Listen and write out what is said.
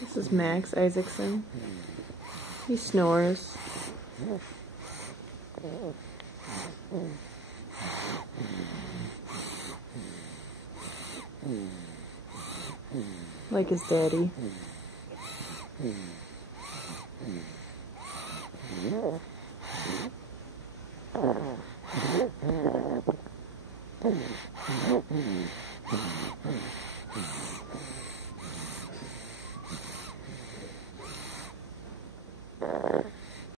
This is Max Isaacson. He snores. Like his daddy.